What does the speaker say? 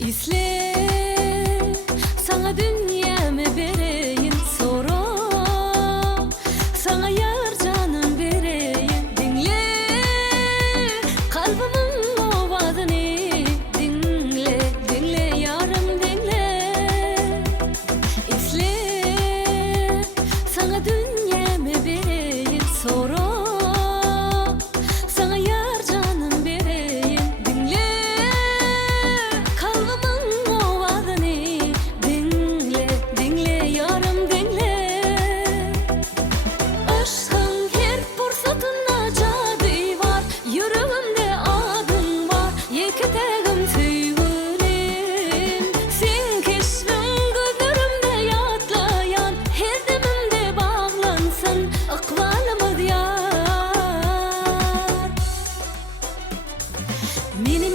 İsle, sana dünyamı vereyim sonra, sana yar canım vereyim. Dinle, kalbimin ovadını dinle, dinle yarım dinle. İsle, sana dünyamı vereyim sonra, sana yar canım vereyim. Dinle, kalbimin ovadını dinle, dinle yarım dinle. Aşkın her fırsatında cadı var, yüreğimde adın var, yekteğim tüyülüm. Sen keşfim gözlerimde yatlayan, her demimde bağlansın ıkbalımız yar. Meni